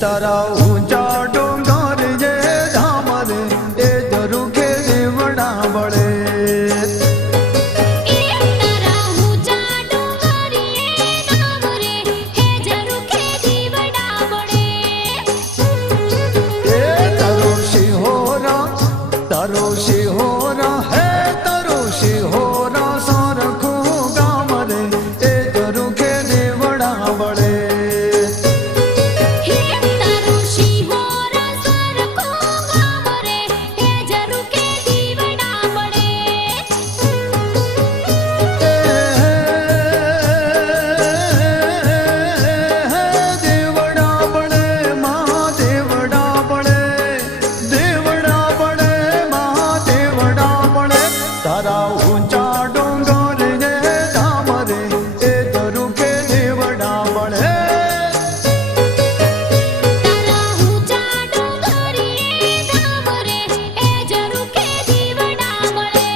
तारा ऊंचा डोंगर जे धाम रे ए जरूखे देवड़ा बड़े तारो शिहोरा है तारो शिहोरा सारखो गाम रे ए जरूखे देवड़ा बड़े तारो शिहोरा सारखो गाम रे ए जरूखे देवड़ा बड़े देवड़ा बड़े मां देवड़ा बड़े देवड़ा बड़े तारा ऊंचा डोंगर जे धाम रे ए जरूखे देवड़ा बड़े तारा ऊंचा डोंगर रे धाम रे ए जरूखे देवड़ा बड़े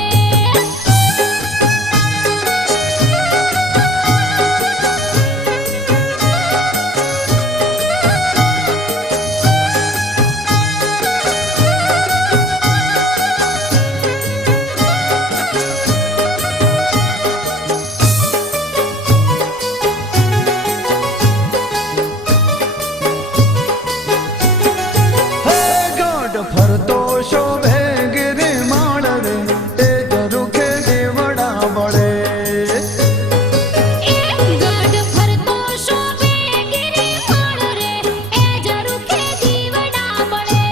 फरतो शोभे गिरी माड़ रे ए जरूखे देवड़ा बड़े गढ़ फरतो शोभे गिरी माड़ रे ए जरूखे देवड़ा बड़े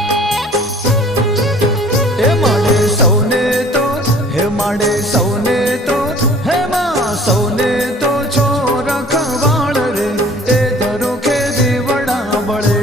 हे माड़े सौने तो हे माड़े सौने तो हे मां सौने तो छोर खवाड़ रे ए जरूखे देवड़ा बड़े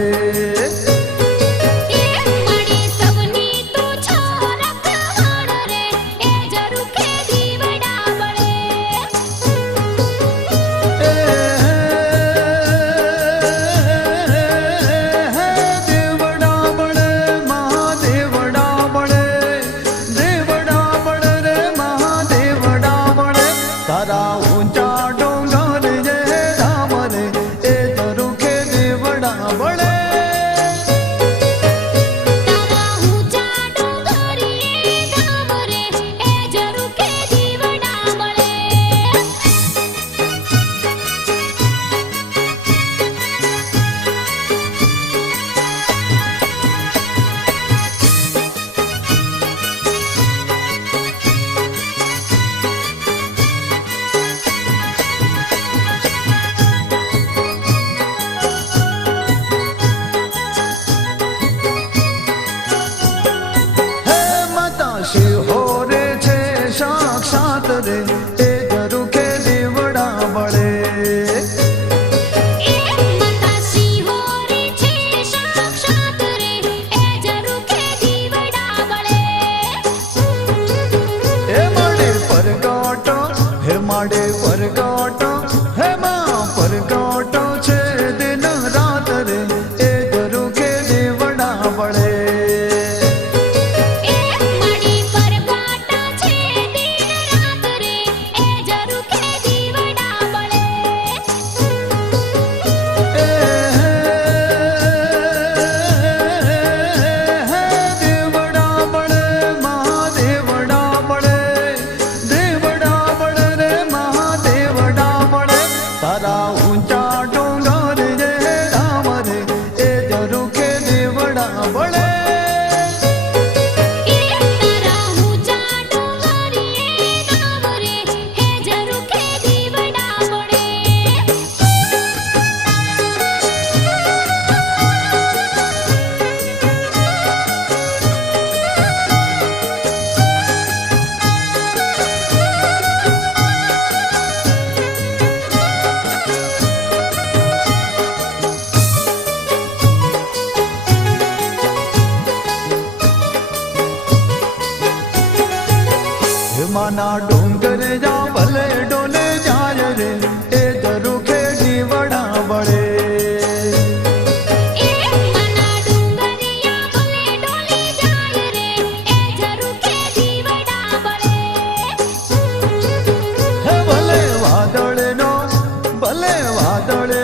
तारा ऊंचा डोंगर जे धाम रे ए जरूखे देवड़ा बड़े तारा ऊंचा डोंगर रे धाम रे ए जरूखे देवड़ा बड़े शिहोरे छे साक्षात रे ए जरूखे देवड़ा बड़े माता शिहोरे छे साक्षात रे ए जरूखे देवड़ा बड़े हे माड़े परगाटो हे माड़े परगाटो हे मां परगाटो छे दिन रात रे ए जरूखे देवड़ा बड़े तारा ऊंचा डोंगर जे धाम रे ए जरूखे देवड़ा बड़े तारा ऊंचा डोंगर रे धाम रे ए जरूखे देवड़ा बड़े माना डोंगर जा भले डोले जाय रे ए जरूखे देवड़ा बड़े माना डोंगरिया भले डोले जाय रे ए जरूखे देवड़ा बड़े हे भले वादळ नो भले वादळ